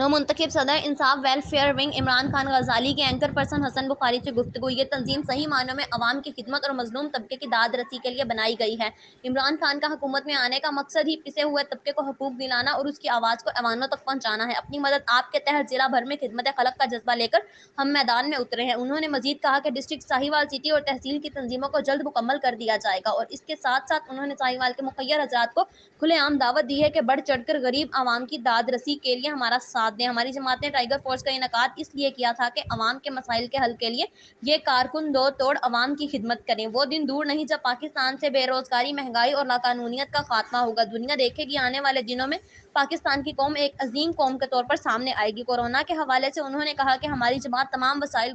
नौमुंतखब सदर इंसाफ welfare wing Imran Khan गजाली के एंकर पर्सन हसन बुखारी से गुफ्तगू। ये तंजीम सही मानों में अवाम की खिदमत और मजलूम तबके की दाद रसी के लिए बनाई गई है। इमरान खान का हुकूमत में आने का मकसद ही पिसे हुए तबके को हकूक दिलाना और उसकी आवाज़ को अवानों तक पहुँचाना है। अपनी मदद आपके तहत जिला भर में खिदमत खलक का जज्बा लेकर हम मैदान में उतरे हैं। उन्होंने मजीद कहा कि डिस्ट्रिक्ट साहिवाल सिटी और तहसील की तंजीमों को जल्द मुकम्मल कर दिया जाएगा और इसके साथ साथ उन्होंने साहिवाल के मुखैर हजरात को खुलेआम दावत दी है कि बढ़ चढ़कर गरीब आवाम की दाद रसी के लिए हमारा साथ दें। हमारी जमात ने टाइगर फोर्स का इनकाद इसलिए किया था कि अवाम के मसाइल के हल के लिए ये कारकुन दो तोड़ अवाम की खिदमत करें। वो दिन दूर नहीं जब पाकिस्तान से बेरोजगारी, महंगाई और लाकानूनियत का खात्मा होगा। दुनिया देखेगी आने वाले दिनों में पाकिस्तान की कौम एक अजीम कौम के तौर पर सामने आएगी। कोरोना के हवाले से उन्होंने कहा कि हमारी जमात तमाम वसाइल।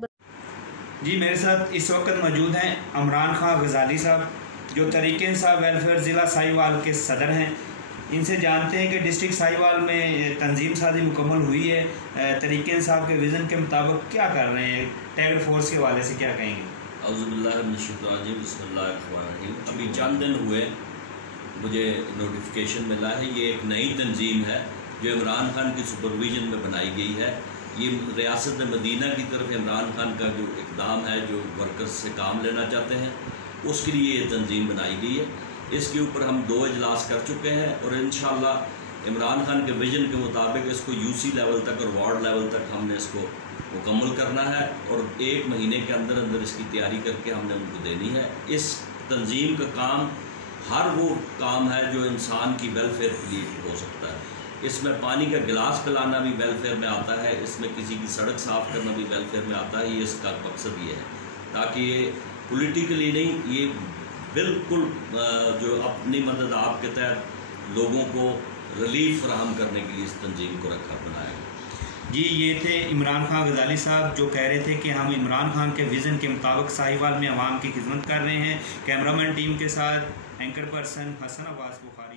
जी, मेरे साथ इस वक्त मौजूद हैं इमरान खान गजाली साहब, जो तहरीक इंसाफ वेलफेयर ज़िला साहिवाल के सदर हैं। इनसे जानते हैं कि डिस्ट्रिक्ट साहिवाल में तंजीम साजी मुकम्मल हुई है, तहरीक इंसाफ के विज़न के मुताबिक क्या कर रहे हैं, टाइगर फोर्स के हवाले से क्या कहेंगे? बिस्मिल्लाहिर्रहमानिर्रहीम। अभी चंद दिन हुए मुझे नोटिफिकेशन मिला है, ये एक नई तंजीम है जो इमरान खान की सुपरविजन में बनाई गई है। ये रियासत मदीना की तरफ इमरान खान का जो इक़दाम है, जो वर्कर्स से काम लेना चाहते हैं, उसके लिए ये तंजीम बनाई गई है। इसके ऊपर हम 2 इजलास कर चुके हैं और इंशाअल्लाह इमरान खान के विजन के मुताबिक इसको यूसी लेवल तक और वार्ड लेवल तक हमने इसको मुकम्मल करना है और 1 महीने के अंदर अंदर इसकी तैयारी करके हमने उनको देनी है। इस तंजीम का काम हर वो काम है जो इंसान की वेलफेयर के लिए हो सकता है। इसमें पानी का गिलास पिलाना भी वेलफेयर में आता है, इसमें किसी की सड़क साफ़ करना भी वेलफेयर में आता है। ये इसका मकसद ये है ताकि ये पॉलिटिकली नहीं, ये बिल्कुल जो अपनी मदद आपके तहत लोगों को रिलीफ फराहम करने के लिए इस तंजीम को बनाया। जी, ये थे इमरान खान गजाली साहब जो कह रहे थे कि हम इमरान खान के विज़न के मुताबिक साहिवाल में अवाम की खिदमत कर रहे हैं। कैमरामैन टीम के साथ एंकर पर्सन हसन अब्बास बुखारी।